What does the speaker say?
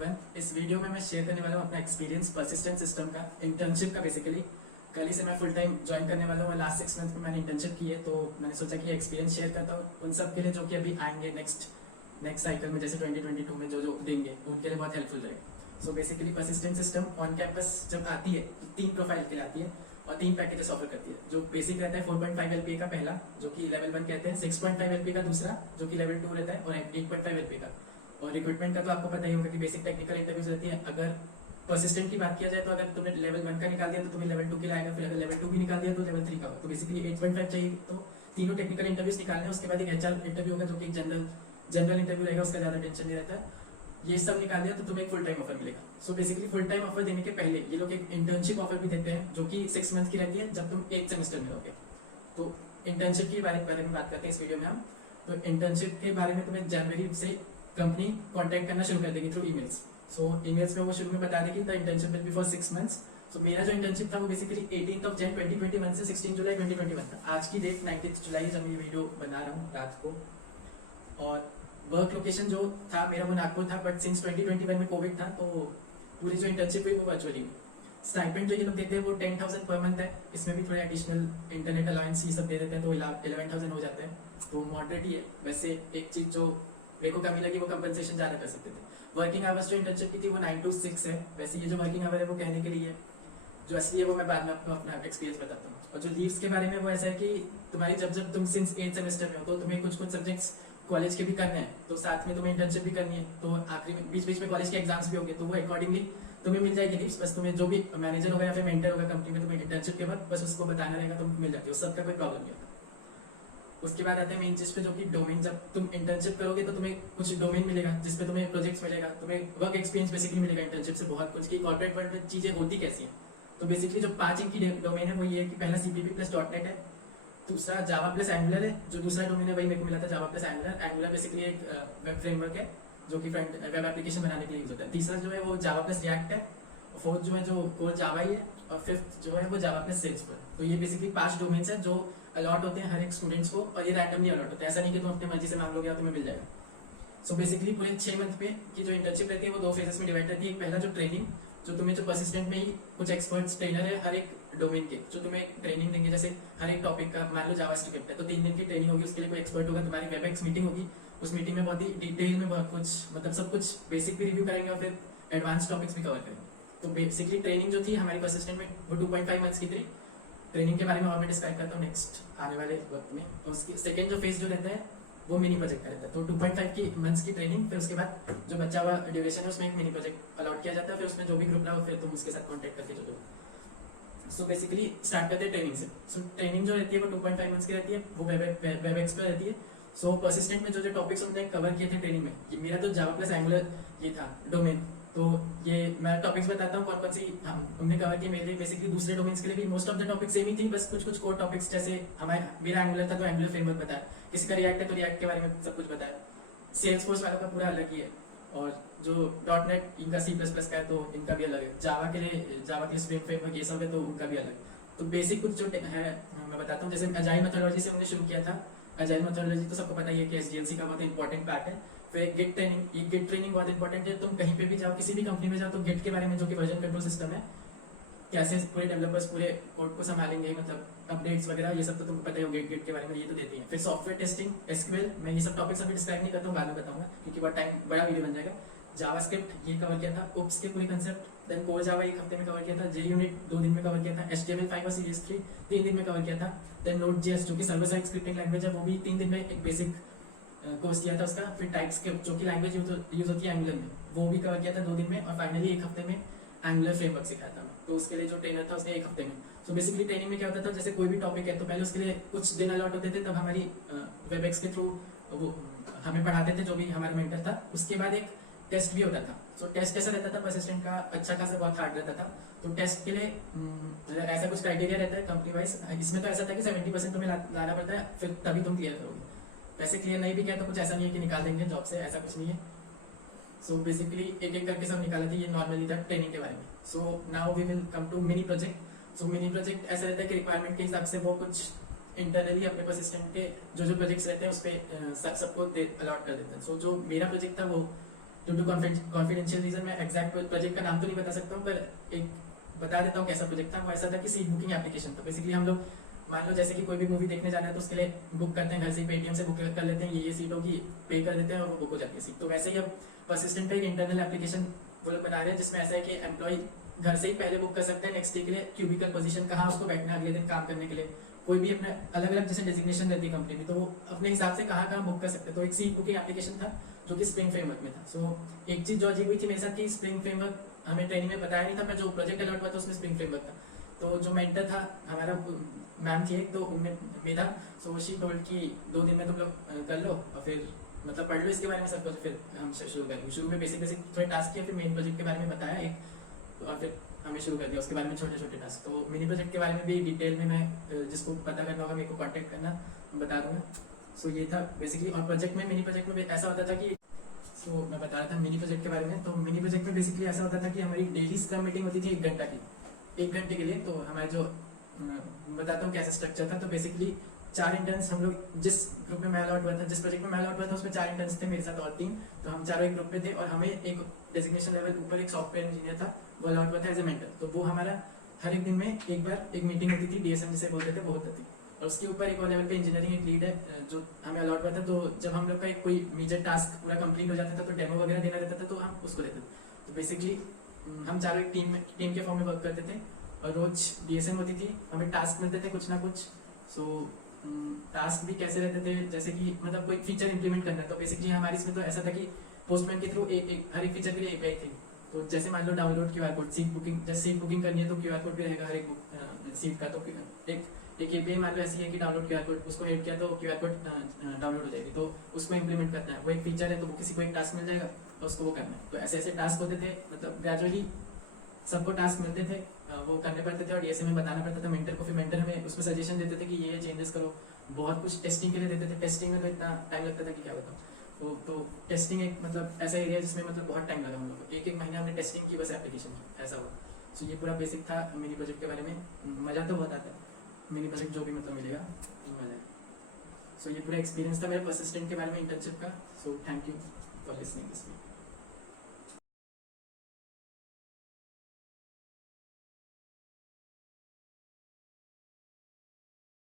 Everyone. इस video में मैं शेयर करने वाला हूँ अपना एक्सपीरियंस परसिस्टेंट सिस्टम का, इंटर्नशिप का। बेसिकली कल ही से मैं फुल टाइम ज्वाइन करने वाला हूँ। लास्ट 6 मंथ में मैंने इंटर्नशिप की है, तो मैंने सोचा कि एक्सपीरियंस शेयर करता हूँ उन सब के लिए जो कि अभी आएंगे नेक्स्ट साइकिल में, जैसे 2022 में जो देंगे उनके लिए बहुत हेल्पफुल रहेगा। So basically persistent system on campus जब आती है तो 3 प्रोफाइल के लिए आती है और 3 पैकेजेस ऑफर करती है। जो बेसिक रहता है 4.5 LPA का पहला, जो कि लेवल 1 कहते हैं, 6.5 LPA का दूसरा जो कि लेवल 2 रहता है, और 8.5 LPA का। और रिक्रूटमेंट का तो आपको पता ही होगा कि बेसिक टेक्निकल इंटरव्यूज रहती है। अगर परसिस्टेंट की बात किया जाए तो अगर तुमने लेवल 1 का निकाल दिया तो तुम्हें लेवल 2 के लिए आएगा, फिर अगर लेवल 2 भी निकाल दिया तो लेवल 3 का होगा। तो बेसिकली 8.5 चाहिए, तो तीनों टेक्निकल इंटरव्यूज निकालने हैं। उसके बाद एक HR इंटरव्यू होगा जो कि जनरल इंटरव्यू रहेगा, उसका ज़्यादा टेंशन नहीं रहता है। ये सब निकाल दिया तो तुम्हें एक फुल टाइम ऑफर मिलेगा। So basically full time offer देने के पहले ये लोग एक इंटर्नशिप ऑफर भी देते हैं जो कि 6 मंथ की रहती है, जब तुम 8 सेमेस्टर में होगे। तो इंटर्नशिप के बारे में बात करते हैं इस वीडियो में हम। तो इंटर्नशिप के बारे में तुम्हें जनवरी से कंपनी कांटेक्ट करना शुरू कर देगी थ्रू ईमेल्स। सो ईमेल्स में वो शुरू में बता देगी the internship will be for 6 months. So मेरा जो इंटर्नशिप था वो बेसिकली 18 Jan 2021 से 16 जुलाई 2021 था। आज की डेट 19 जुलाई जब मैं ये वीडियो बना रहा हूँ रात को। और वर्क लोकेशन जो था मेरा वो नागपुर था, बट सिंस 2021 में कोविड था तो पूरी जो इंटर्नशिप हुई वो वर्चुअली हुई। स्टाइपेंड जो ये लोग देते हैं वो 10,000 पर मंथ है। इसमें भी थोड़े एडिशनल इंटरनेट अलाउंस ये सब दे देते हैं, तो 11,000 हो जाते हैं। तो मॉडरेट ही है। वैसे एक चीज़ जो मेरे को कमी लगी वो कंपनसेशन ज़्यादा कर सकते थे। वर्किंग आवर्स जो इंटर्नशिप की थी वो 9 to 6 है। वैसे ये जो वर्किंग आवर है वो कहने के लिए है, जो असली है वो मैं बाद में आपको अपना एक्सपीरियंस बताता हूँ। और जो लीव्स के बारे में वो ऐसा है कि तुम्हारी जब तुम सिंस 8 सेमेस्टर में हो तो तुम्हें कुछ सब्जेक्ट्स कॉलेज के भी करने हैं, तो साथ में तुम्हें इंटर्नशिप भी करनी है, तो आखिरी में बीच में कॉलेज के एग्जाम्स भी होंगे, तो वो अकॉर्डिंगली तुम्हें मिल जाएगी लीव्स। बस तुम्हें जो भी मैनेजर होगा या फिर मेंटर होगा कंपनी में, तुम्हें इंटर्नशिप के बाद बस उसको बताना रहेगा, तुमको मिल जाती है, सबका कोई प्रॉब्लम नहीं होता। उसके बाद आते हैं मेन चीज पे, जो कि डोमेन। जब तुम इंटर्नशिप करोगे तो तुम्हें कुछ डोमेन मिलेगा जिसपे तुम्हें प्रोजेक्ट्स मिलेगा, तुम्हें वर्क एक्सपीरियंस बेसिकली मिलेगा इंटर्नशिप से बहुत कुछ, की कॉर्पोरेट वर्ल्ड में चीजें होती कैसी हैं। तो बेसिकली जो 5 इनकी डोमेन है वो ये है कि पहला CPP प्लस .NET है, दूसरा जावा प्लस एंगुलर है, जो दूसरा डोमेन है वही मेरे को मिला था, जावा प्लस एंगुलर। एंगुलर बेसिकली एक वेब फ्रेमवर्क है जो कि फ्रंट वेब एप्लीकेशन बनाने के लिए यूज होता है। तीसरा जो है वो जावा प्लस रिएक्ट है, और फोर्थ जो है जो कोर जावा ही है, और फिफ्थ जो है वो जावा प्लस सेल्सफोर्स। तो ये बेसिकली 5 डोमेन्स है जो अलॉट होते हैं हर एक स्टूडेंट्स को, और ये रैंडमली अलॉट होते हैं। ऐसा नहीं कि तुम अपनी मर्जी से मांग लोगे या तुम्हें मिल जाएगा। सो बेसिकली पूरे 6 मंथ पे की जो इंटर्नशिप रहती है वो 2 फेजेस में डिवाइड रहती है। एक पहला जो ट्रेनिंग, जो तुम्हें जो परसिस्टेंट में ही कुछ एक्सपर्ट्स ट्रेनर है हर एक डोमेन के, जो तुम्हें ट्रेनिंग देंगे। जैसे हर एक टॉपिक का मान लो जावास्क्रिप्ट है तो 3 दिन की ट्रेनिंग होगी, उसके लिए कोई एक्सपर्ट होगा, तुम्हारी वेबएक्स मीटिंग होगी। उस मीटिंग में बहुत ही डिटेल में बहुत कुछ, मतलब सब कुछ बेसिक भी रिव्यू करेंगे और फिर एडवांस टॉपिक्स भी कवर करेंगे। तो बेसिकली ट्रेनिंग जो थी हमारी परसिस्टेंट में वो 2.5 मंथ्स की थी। ट्रेनिंग के बारे में और मैं डिस्क्राइब करता हूँ नेक्स्ट आने वाले वक्त में। तो उसकी सेकेंड जो फेज जो रहता है वो मिनी प्रोजेक्ट का रहता है। तो 2.5 की मंथ्स की ट्रेनिंग, फिर उसके बाद जो बचा हुआ ड्यूरेशन है उसमें एक मिनी प्रोजेक्ट अलॉट किया जाता है, फिर उसमें जो भी ग्रुप रहा हो फिर तुम उसके साथ कॉन्टेक्ट करके जो सो बेसिकली स्टार्ट करते हैं ट्रेनिंग से। सो ट्रेनिंग जो रहती है वो 2.5 मंथ्स की रहती है, वो वेबएक्स पर रहती है। सो परसिस्टेंट में जो टॉपिक्स हमने कवर किए थे ट्रेनिंग में, ये मेरा तो जावा प्लस एंगुलर ये था डोमेन। तो ये मैं टॉपिक्स बताता हूँ कौन कौन सी हमने कवर किए। मेरे बेसिकली दूसरे डोमेन्स के लिए भी most of the topic same ही थी, बस कुछ कोर टॉपिक्स, जैसे मेरा एंगुलर था तो एंगुलर फ्रेमवर्क बताया, किसी का रिएक्ट है तो रिएक्ट के बारे में सब कुछ बताया। सेल्सफोर्स वालों का पूरा अलग ही है, और जो .NET इनका C++ का है तो इनका भी अलग है। जावा के लिए स्प्रिंग फ्रेमवर्क ये सब है तो उनका भी अलग। तो बेसिक कुछ जो है मैं बताता हूँ। जैसे अजाइल मेथोडोलॉजी से हमने शुरू किया था। अजाइल मेथोडोलॉजी तो सबको पता ही है कि SDLC का बहुत इंपॉर्टेंट पार्ट है। फिर गिट ट्रेनिंग, ये गिट ट्रेनिंग बहुत इंपॉर्टेंट है। तुम कहीं पे भी जाओ, किसी भी कंपनी में जाओ तो गिट के बारे में, जो कि वर्जन कंट्रोल सिस्टम है, कैसे पूरे डेवलपर्स पूरे कोड को संभालेंगे, मतलब अपडेट्स वगैरह, ये सब तो तुमको पता ही हो गिट के बारे में, ये तो देती है। फिर सॉफ्टवेयर टेस्टिंग, SQL, मैं ये सब टॉपिक्स अभी डिस्क्राइब नहीं करता हूँ, बाद में बताऊंगा क्योंकि बहुत टाइम बड़ा वीडियो बन जाएगा। जावास्क्रिप्ट ये कवर किया था, UPS के पूरे कंसेप्ट। देन कोर जावा 1 हफ्ते में कवर किया था, JUnit 2 दिन में कवर किया था, HTML5 और CS3 3 दिन में कवर किया था। देन Node.js जो कि सर्वर साइड स्क्रिप्टिंग लैंग्वेज है, वो भी 3 दिन में एक बेसिक कोर्स किया था उसका। फिर टाइपस्क्रिप्ट जो कि लैंग्वेज यूज होती है एंगुलर में, वो भी कवर किया था 2 दिन में। और फाइनली 1 हफ्ते में एंगुलर फ्रेमवर्क सिखाया था मैं, तो उसके लिए जो ट्रेनर था उसने 1 हफ्ते में। सो बेसिकली ट्रेनिंग में क्या होता था, जैसे कोई भी टॉपिक है तो पहले उसके लिए कुछ दिन अलॉट होते थे, तब हमारी वेबएक्स के थ्रू वो हमें पढ़ाते थे जो भी हमारा मेंटर था। उसके बाद एक टेस्ट भी होता था। सो टेस्ट कैसा रहता था, परसिस्टेंट का अच्छा खासा बहुत हार्ड रहता था। तो टेस्ट के लिए ऐसा कुछ क्राइटेरिया रहता है कंपनी वाइज। इसमें तो ऐसा था कि 70% तुम्हें लाना पड़ता है, फिर तभी तुम क्लियर करोगे। वैसे क्लियर नहीं भी किया तो कुछ ऐसा नहीं है कि निकाल देंगे जॉब से, ऐसा कुछ नहीं है। सो बेसिकली एक एक करके सब निकाला था, ये नॉर्मली था ट्रेनिंग के बारे में। So now we will come to mini project. सो मिनी प्रोजेक्ट ऐसा रहता है कि रिक्वायरमेंट के हिसाब से वो कुछ इंटरनली अपने परसिस्टेंट के जो प्रोजेक्ट्स रहते हैं उस पर सबको अलॉट कर देते हैं। सो जो मेरा प्रोजेक्ट था वो ड्यू टू कॉन्फिडेंशियल रीजन मैं एग्जैक्ट प्रोजेक्ट का नाम तो नहीं बता सकता हूँ, पर एक बता देता हूँ कैसा प्रोजेक्ट था। वो ऐसा था कि सीट बुकिंग एप्लीकेशन था। बेसिकली हम लोग मान लो जैसे कि कोई भी मूवी देखने जाना है तो उसके लिए बुक करते हैं, घर से ही पेटीएम से बुक कर लेते हैं, ये सीटों की पे कर देते हैं और वो बुक हो जाती है सीट। तो वैसे ही अब परसिस्टेंट पे एक इंटरनल एप्लीकेशन वो लोग बना रहे हैं जिसमें ऐसा है कि एम्प्लॉय घर से ही पहले बुक कर सकते हैं नेक्स्ट डे के लिए क्यूबिकल पोजीशन, कहाँ उसको बैठना है अगले दिन काम करने के लिए। कोई भी अपने अलग अलग जैसे डेजिग्नेशन रहती है कंपनी में, तो वो अपने हिसाब से कहाँ कहाँ बुक कर सकते हैं। तो एक सीट बुकिंग एप्लीकेशन था जो कि स्प्रिंग फ्रेमवर्क में था। सो एक चीज़ जो अजीब हुई थी मेरे साथ कि स्प्रिंग फ्रेमवर्क हमें ट्रेनिंग में बताया नहीं था, पर जो प्रोजेक्ट अलॉट हुआ था उसमें स्प्रिंग फ्रेमवर्क था। तो जो मेंटर था हमारा मैम थी एक, तो उनमें मेरा सो शी टोल्ड कि 2 दिन में तुम लोग कर लो और फिर मतलब पढ़ लो इसके बारे में सब कुछ, फिर हम शुरू करेंगे। शुरू में बेसिक बेसिक थोड़े टास्क किए, फिर मेन प्रोजेक्ट के बारे में बताया एक, और फिर हमें शुरू कर दिया उसके बारे में छोटे छोटे टास्क। तो मिनी प्रोजेक्ट के बारे में भी डिटेल में मैं जिसको पता करना होगा मेरे को कॉन्टेक्ट करना, बता दूंगा। सो ये था बेसिकली। और प्रोजेक्ट में मिनी प्रोजेक्ट में ऐसा होता था कि मैं बता रहा था मिनी प्रोजेक्ट के बारे में। तो मिनी प्रोजेक्ट में बेसिकली ऐसा होता था कि हमारी डेली स्क्रम मीटिंग होती थी 1 घंटा की, 1 घंटे के लिए। तो हमारे जो बताता हूँ कैसा स्ट्रक्चर था। तो बेसिकली 4 इंटर्न्स हम लोग, जिस ग्रुप में मैं अलॉट हुआ था, जिस प्रोजेक्ट में मैं अलॉट हुआ था उसमें 4 इंटर्न्स थे मेरे साथ और 3। तो हम चारों एक ग्रुप में थे और हमें एक डेजिग्नेशन लेवल ऊपर एक सॉफ्टवेयर इंजीनियर था, वो अलॉट हुआ था एज ए मेंटर। तो वो हमारा हर एक दिन में एक बार एक मीटिंग होती थी, डीएसएम जिसे बोलते थे, वो होती थी। और उसके ऊपर एक और लेवल पे इंजीनियरिंग एक लीड है जो हमें अलॉट हुआ था। तो जब हम लोग का एक कोई मेजर टास्क पूरा कंप्लीट हो जाता था तो डेमो वगैरह देना रहता था, तो हम उसको देते थे। तो बेसिकली हम चारों एक टीम के फॉर्म में वर्क करते थे और रोज डीएसएम होती थी, हमें टास्क मिलते थे कुछ ना कुछ। सो टास्क भी कैसे रहते थे, जैसे कि मतलब कोई फीचर इंप्लीमेंट करना है। तो बेसिकली हमारी इसमें तो ऐसा था कि पोस्टमैन के थ्रू हर एक फीचर के लिए एपीआई थी। तो जैसे मान लो download QR code, seat booking, जैसे सीट बुकिंग करनी है तो क्यूआर कोड भी रहेगा हर एक सीट का। तो एक एपीआई मान लो ऐसी है कि डाउनलोड क्यूआर कोड, उसको ऐड किया तो क्यूआर कोड डाउनलोड हो जाएगी। तो उसको इंप्लीमेंट करना है, वो एक फीचर है, तो वो किसी को एक टास्क मिल जाएगा और उसको वो करना है। तो ऐसे ऐसे टास्क होते थे, मतलब ग्रेजुअली सबको टास्क मिलते थे, वो करने पड़ते थे और डीएसएम में बताना पड़ता था मेंटर को। फिर मेंटर हमें उसमें सजेशन देते थे कि ये चेंजेस करो। बहुत कुछ टेस्टिंग के लिए देते थे। टेस्टिंग में तो इतना टाइम लगता था कि क्या बताऊँ। तो टेस्टिंग एक मतलब ऐसा एरिया है जिसमें मतलब बहुत टाइम लगा हम लोग को। 1 महीना हमने टेस्टिंग की बस एप्लीकेशन की, ऐसा हुआ। सो ये पूरा बेसिक था मिनी प्रोजेक्ट के बारे में। मज़ा तो बहुत आता है मिनी प्रोजेक्ट जो भी मतलब मिलेगा मज़ा है। सो ये पूरा एक्सपीरियंस था मेरा परसिस्टेंट के बारे में, इंटर्नशिप का। So thank you for listening this video.